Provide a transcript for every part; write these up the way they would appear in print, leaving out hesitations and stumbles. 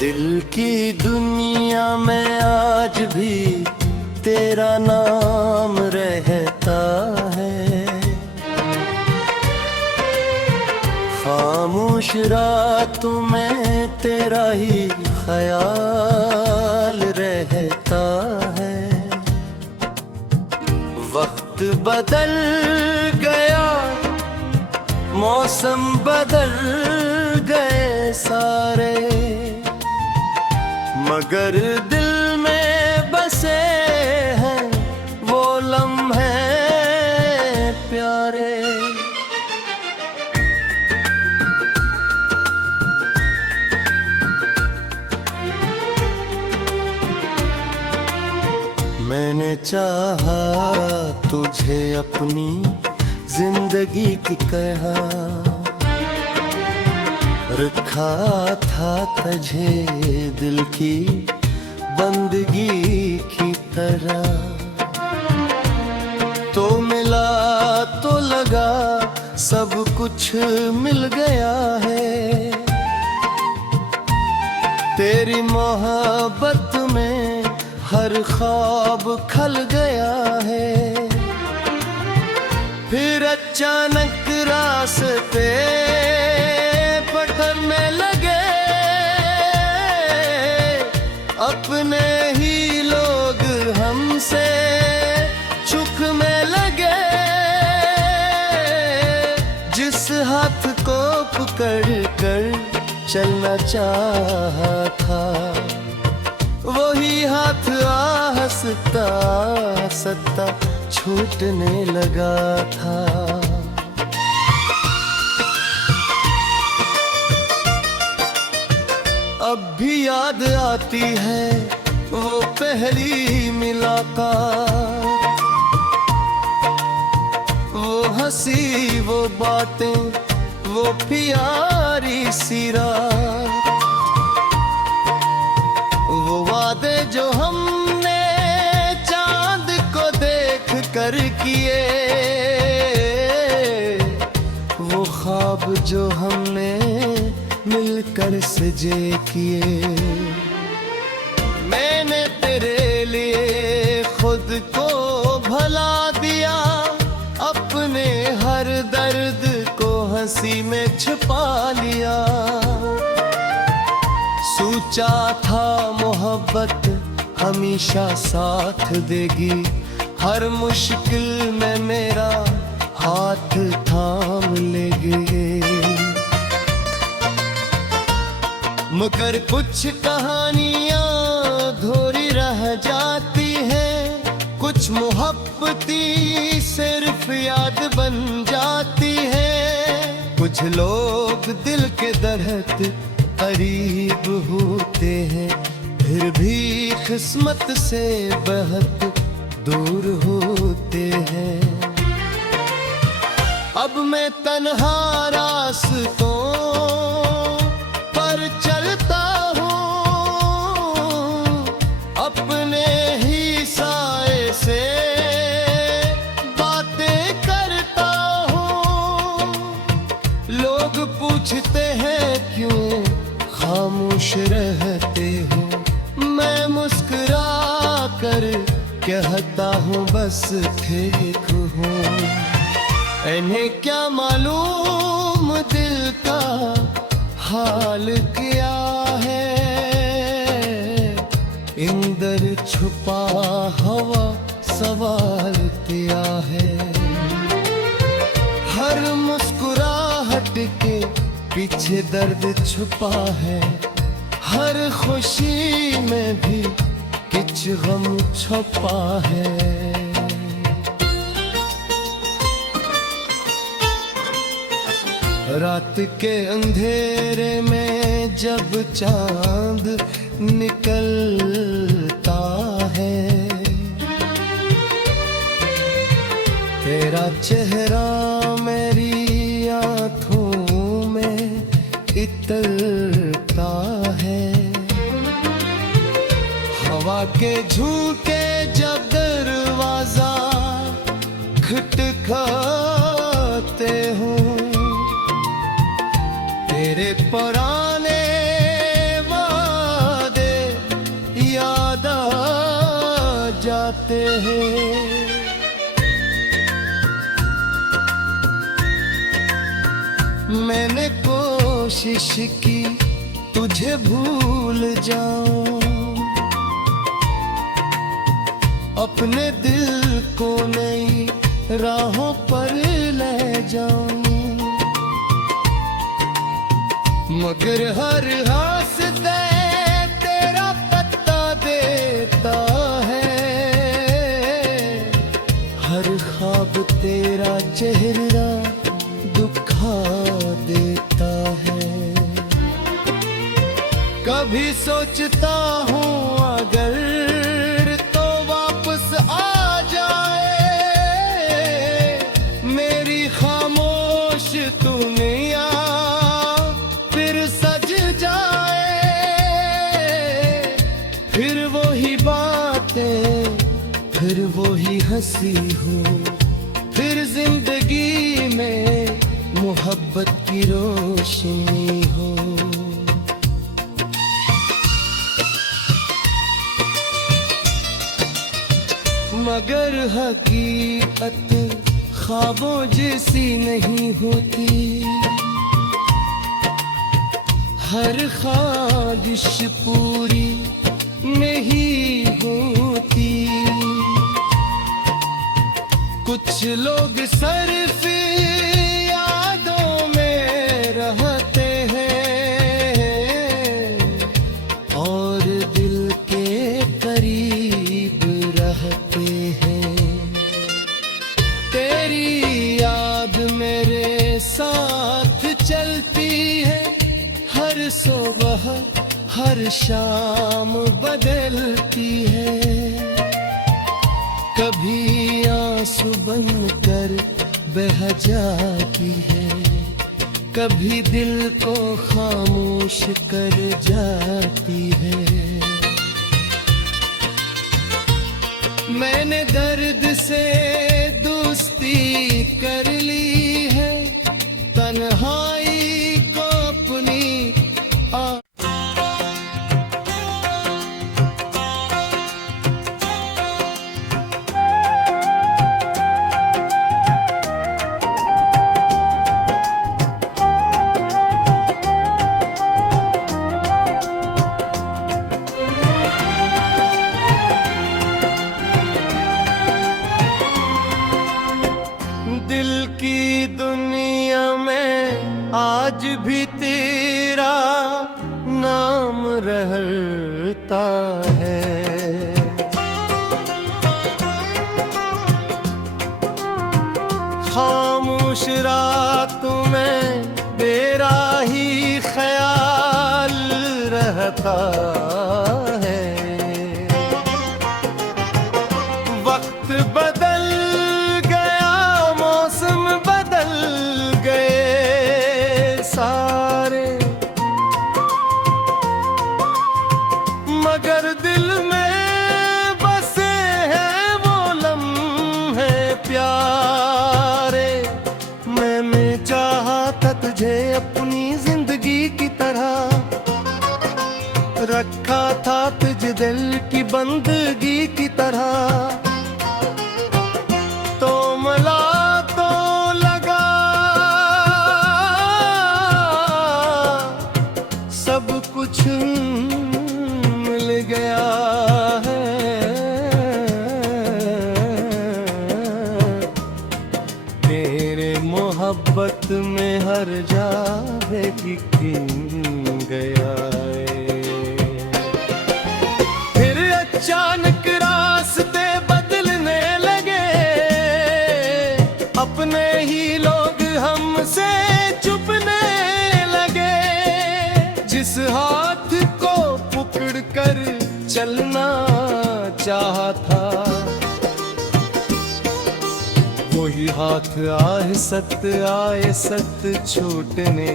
दिल की दुनिया में आज भी तेरा नाम रहता है। खामोश रातों में तेरा ही ख्याल रहता है। वक्त बदल गया, मौसम बदल गए सारे, मगर दिल में बसे हैं वो लम्हे प्यारे। मैंने चाहा तुझे अपनी जिंदगी की कहा, रखा था तुझे दिल की बंदगी की तरह। तो मिला तो लगा सब कुछ मिल गया है। तेरी मोहब्बत में हर ख्वाब खल गया है। फिर अचानक रास्ते पकड़ने लगे, अपने ही लोग हमसे छुपने लगे। जिस हाथ को पकड़ कर चलना चाहा था, वही हाथ आहिस्ता आहिस्ता छूटने लगा था। अब भी याद आती है वो पहली मुलाकात, वो हंसी वो बातें वो प्यारी सी रात, वो वादे जो हमने चांद को देख कर किए, वो ख्वाब जो हमने मिलकर सजे किए। मैंने तेरे लिए खुद को भला दिया, अपने हर दर्द को हंसी में छुपा लिया। सोचा था मोहब्बत हमेशा साथ देगी, हर मुश्किल में मेरा हाथ थाम लेगी। मगर कुछ कहानियां अधूरी रह जाती हैं, कुछ मोहब्बती सिर्फ याद बन जाती है। कुछ लोग दिल के दर्द करीब होते हैं, फिर भी किस्मत से बहुत दूर होते हैं। अब मैं तन्हा रास्तों पर चलता हूँ, अपने ही साए से बातें करता हूँ। लोग पूछते हैं क्यों खामोश रहते हो, मैं मुस्कुरा कर कहता हूँ बस ठीक हूँ। इन्हें क्या मालूम दिल का हाल क्या है, इंदर छुपा हवा सवाल क्या है। हर मुस्कुराहट के पीछे दर्द छुपा है, हर खुशी में भी कुछ गम छुपा है। रात के अंधेरे में जब चांद निकलता है, तेरा चेहरा मेरी आँखों में इतरता है। हवा के झूठे जब दरवाजा खटखटाते हूँ, तेरे पुराने जाते हैं। मैंने कोशिश की तुझे भूल जाऊं, अपने दिल को नई राहों पर ले जाऊं, मगर हर हासदे तेरा पत्ता देता है, हर ख्वाब तेरा चेहरा दुखा देता है। कभी सोचता हूँ अगर तो वापस आ जाए मेरी खामोश दुनिया, फिर सज जाए, फिर वही बातें, फिर वही हंसी हो, फिर जिंदगी में मोहब्बत की रोशनी हो। मगर हकीकत ख्वाबों जैसी नहीं होती, हर ख्वाहिश पूरी नहीं होती। कुछ लोग सिर्फ यादों में रहते हैं और दिल के करीब रहते हैं। तेरी याद मेरे साथ चलती है, हर सुबह हर शाम बदलती है। कभी आंसू बनकर बह जाती है, कभी दिल को खामोश कर जाती है। मैंने दर्द से दोस्ती कर ली है, तन्हाई को अपनी दिल की दुनिया में आज भी तेरा नाम रहता है। खामोश रातों में तेरा ही ख्याल रहता है। वक्त बदल गया, मौसम बदल गए सारे, मगर दिल में बसे हैं वो लम्हे प्यारे। मैंने चाहा था तुझे अपनी जिंदगी की तरह, रखा था तुझे दिल की बंदगी की तरह। तो मला तो लगा सब कुछ मिल गया है, तेरे मोहब्बत में हर जावे की गया है। फिर अचानक रास्ते बदलने लगे, अपने ही लोग हमसे चुपने लगे। जिस हाथ को पकड़ कर चलना चाहा था, वही हाथ आए सत छूटने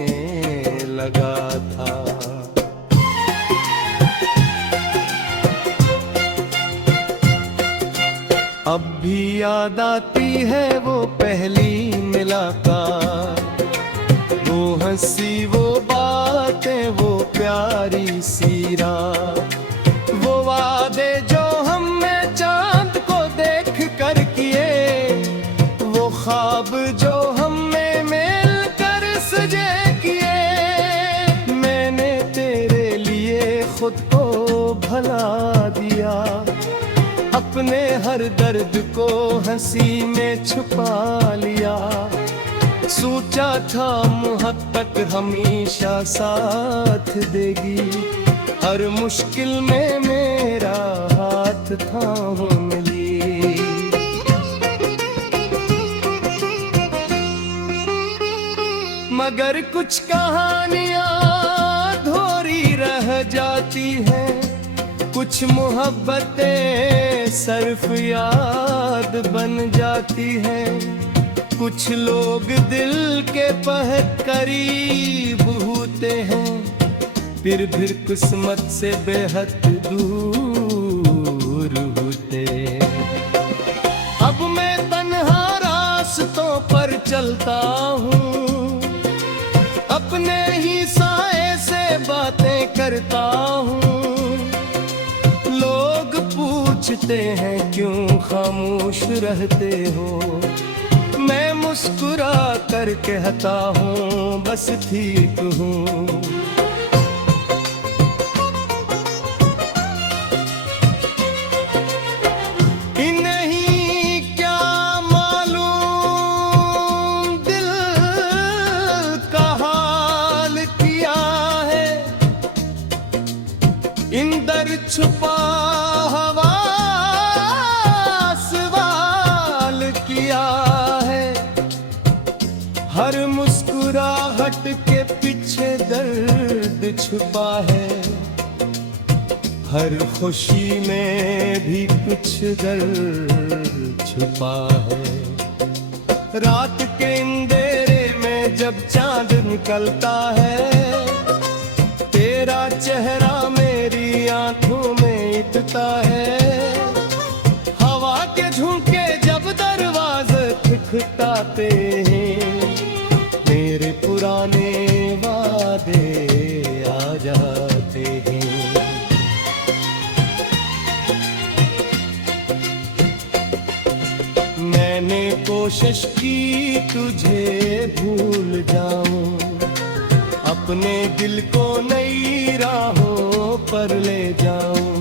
लगा था। अब भी याद आती है वो पहली मुलाकात, वो हंसी वो बातें वो प्यारी सी रात, वो वादे जो हमने चांद खुद को भला दिया, अपने हर दर्द को हंसी में छुपा लिया। सोचा था मोहब्बत हमेशा साथ देगी, हर मुश्किल में मेरा हाथ थाम ली। मगर कुछ कहानियां अधूरी रह जाती हैं, कुछ मोहब्बतें सिर्फ याद बन जाती हैं। कुछ लोग दिल के बहुत करीब होते हैं, फिर भी किस्मत से बेहद दूर होते। अब मैं तन्हा रास्तों पर चलता हूँ, अपने ही साए से बातें करता हूँ। लोग पूछते हैं क्यों खामोश रहते हो, मैं मुस्कुरा कर कहता हूँ बस ठीक हूँ। इन्हीं क्या मालूम दिल का हाल किया है, इंदर छुपा हवा सवाल किया है। हर मुस्कुराहट के पीछे दर्द छुपा है, हर खुशी में भी कुछ दर्द छुपा है। रात के अंधेरे में जब चांद निकलता है, तेरा चेहरा मेरी आंखों में इतना है। हवा के झोंके जब दरवाजे खटखटाते हैं, मेरे पुराने वादे आ जाते हैं। मैंने कोशिश की तुझे भूल जाऊं, अपने दिल को नई राहों पर ले जाऊं।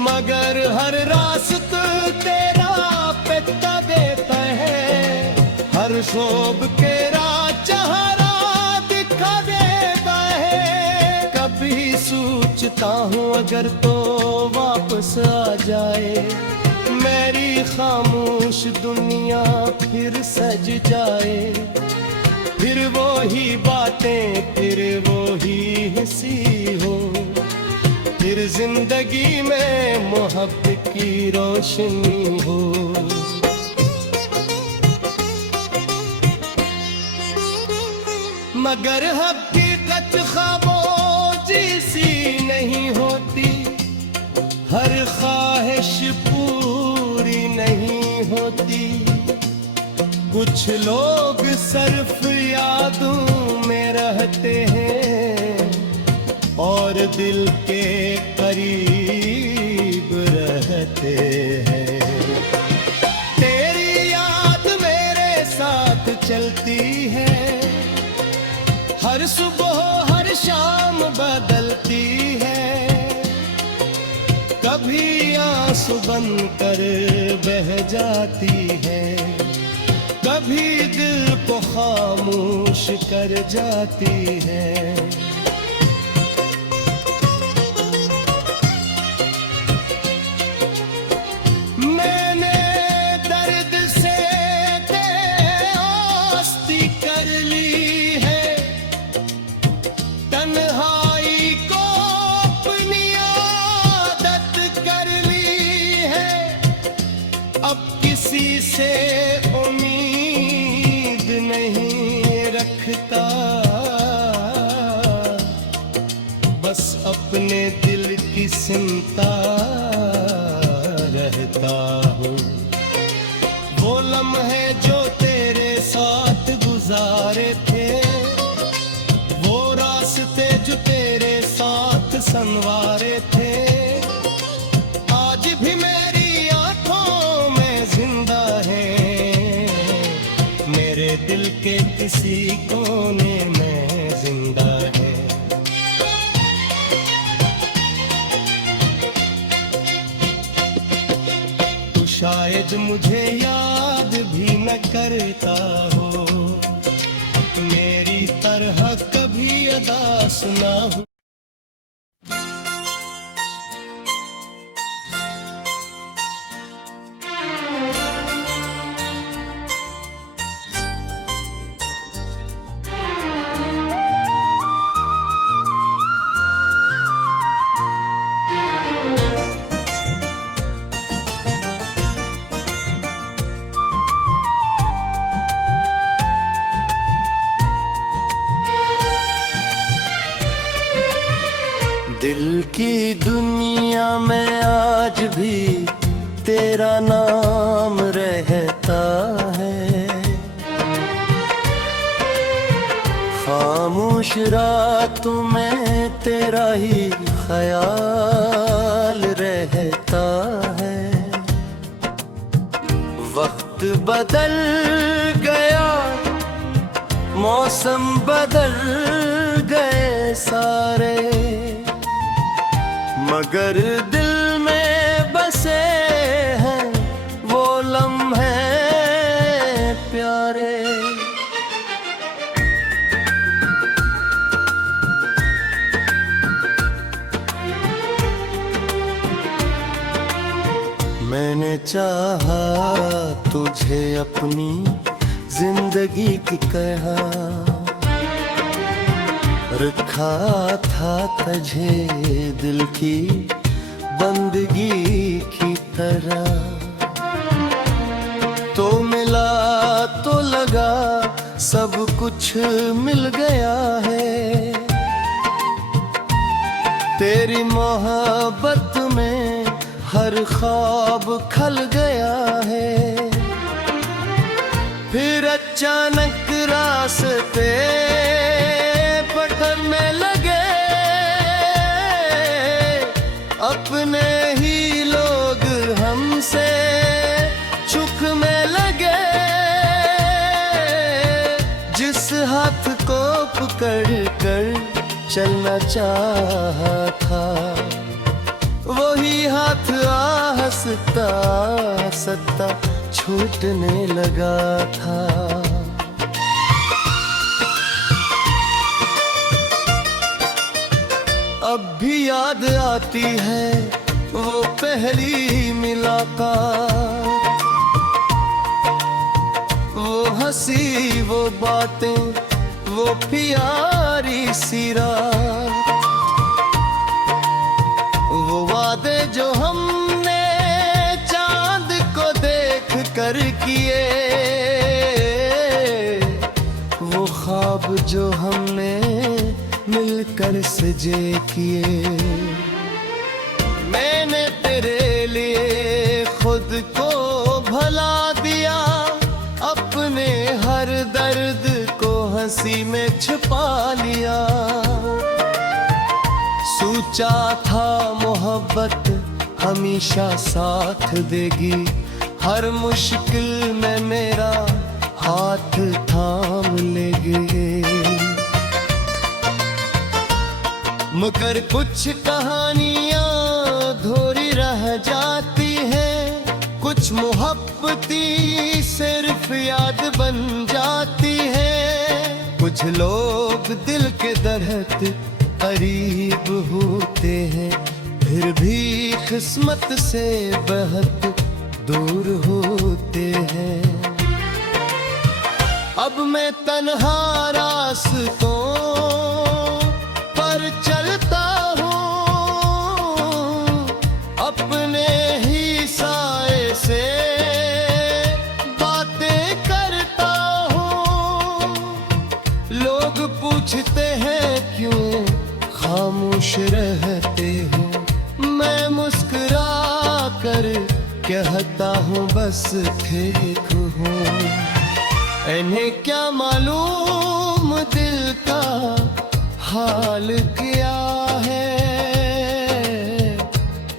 मगर हर रास्ता तेरा पिता देता है, हर शोभ के चेहरा दिखा देता है। कभी सोचता हूँ अगर तो वापस आ जाए, मेरी खामोश दुनिया फिर सज जाए। फिर वो ही बातें, फिर वो ही हंसी हो, फिर जिंदगी में मोहब्बत की रोशनी हो। मगर हकीकत खामोशी सी नहीं होती, हर ख्वाहिश पूरी नहीं होती। कुछ लोग सिर्फ यादों में रहते हैं और दिल के करीब रहते हैं। तेरी याद मेरे साथ चलती है, हर सुबह हर शाम बदलती है। कभी आंसू बनकर बह जाती है, कभी दिल को खामोश कर जाती है। मैंने दर्द से दोस्ती कर ली है, तन्हाई को अपनी आदत कर ली है। अब किसी से उम्मीद नहीं रखता, बस अपने दिल की चिंता रहता हूँ। वो लम्हे जो तेरे साथ गुजारे थे, वो रास्ते जो तेरे साथ संवारे थे, आज भी मेरी आंखों में जिंदा है। मेरे दिल के किसी कोने में जिंदा है। शायद मुझे याद भी न करता हो, मेरी तरह कभी अदा सुना हो। दिल की दुनिया में आज भी तेरा नाम रहता है, खामोश रातों में तेरा ही ख्याल रहता है। वक्त बदल गया, मौसम बदल गए सारे, मगर दिल में बसे हैं वो लम्हे प्यारे। मैंने चाहा तुझे अपनी जिंदगी की तरह, रखा था तुझे दिल की बंदगी की तरह। तो मिला तो लगा सब कुछ मिल गया है, तेरी मोहब्बत में हर ख्वाब खल गया है। फिर अचानक रास्ते पकड़ने लगे, अपने ही लोग हमसे चुकने लगे। जिस हाथ को पकड़ कर चलना चाहा था, वही हाथ आहिस्ता आहिस्ता छूटने लगा था। अब भी याद आती है वो पहली मुलाकात, वो हंसी वो बातें वो प्यारी सी रात, वो वादे जो हमने चांद को देख कर किए, वो ख्वाब जो हमने मिलकर सजे किए। मैंने तेरे लिए खुद को भला दिया, अपने हर दर्द को हंसी में छुपा लिया। सोचा था मोहब्बत हमेशा साथ देगी, हर मुश्किल में मेरा हाथ थाम लेगी। मगर कुछ कहानियां अधूरी रह जाती हैं, कुछ मोहब्बती सिर्फ याद बन जाती है। कुछ लोग दिल के दर्द करीब होते हैं, फिर भी किस्मत से बहुत दूर होते हैं। अब मैं तन्हा रास्तों पर चलता हूँ, अपने ही साए से बातें करता हूँ। लोग पूछते हैं क्यों खामोश रहते हो, मैं मुस्कुरा कर कहता हूँ बस ठीक हूँ। इन्हें क्या मालूम दिल का हाल क्या है,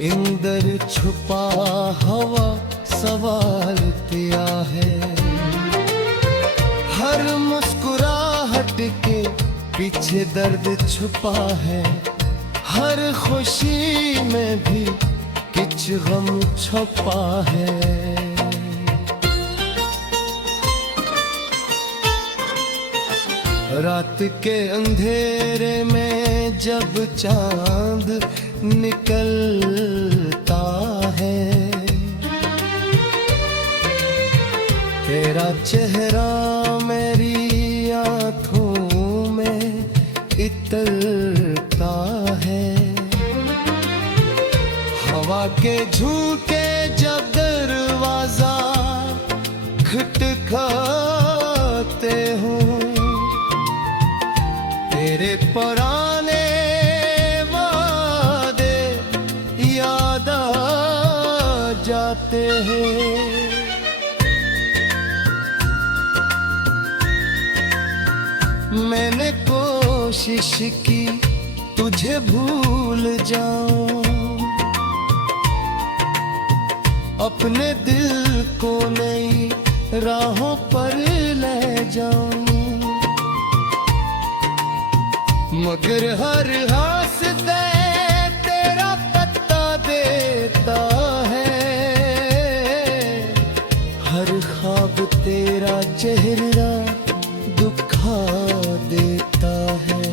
इंदर छुपा हवा सवाल क्या है। हर मुस्कुराहट के पीछे दर्द छुपा है, हर खुशी में भी कुछ कुछ गम छुपा है। रात के अंधेरे में जब चांद निकलता है, तेरा चेहरा मेरी आँखों में इतरता है। हवा के झोंके जब दरवाजा खटखटाते हो, तेरे पुराने वादे याद आ जाते हैं। मैंने कोशिश की तुझे भूल जाऊं, अपने दिल को नई राहों पर ले जाऊं, मगर हर हासते तेरा पत्ता देता है। हर ख्वाब तेरा चेहरा दुखा देता है।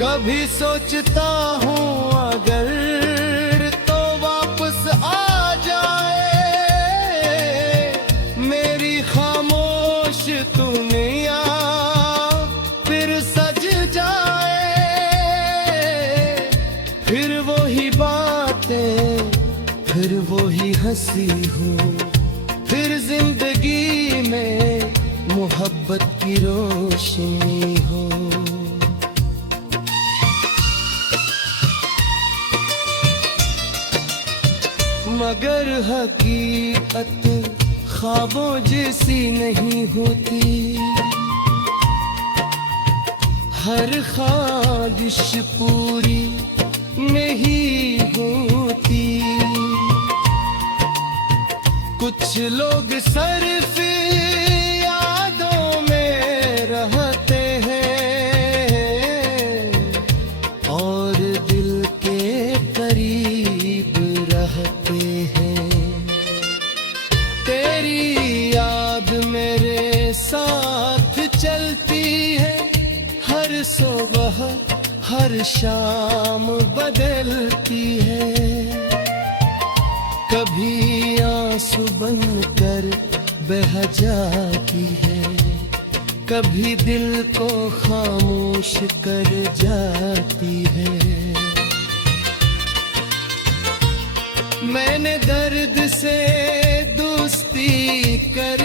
कभी सोचता हूँ अगर तो वापस आ जाए, मेरी खामोश दुनिया फिर सज जाए। फिर वही बातें, फिर वही हंसी हो, फिर जिंदगी में मोहब्बत की रोशनी हो। मगर हकीकत ख्वाबों जैसी नहीं होती, हर ख्वाहिश पूरी नहीं होती। कुछ लोग सिर्फ यादों में रहते हैं और दिल के करीब रहते हैं। तेरी याद मेरे साथ चलती है, हर सुबह हर शाम बदलती है। कभी आंसू बनकर बह जाती है, कभी दिल को खामोश कर जाती है। मैंने दर्द से दोस्ती कर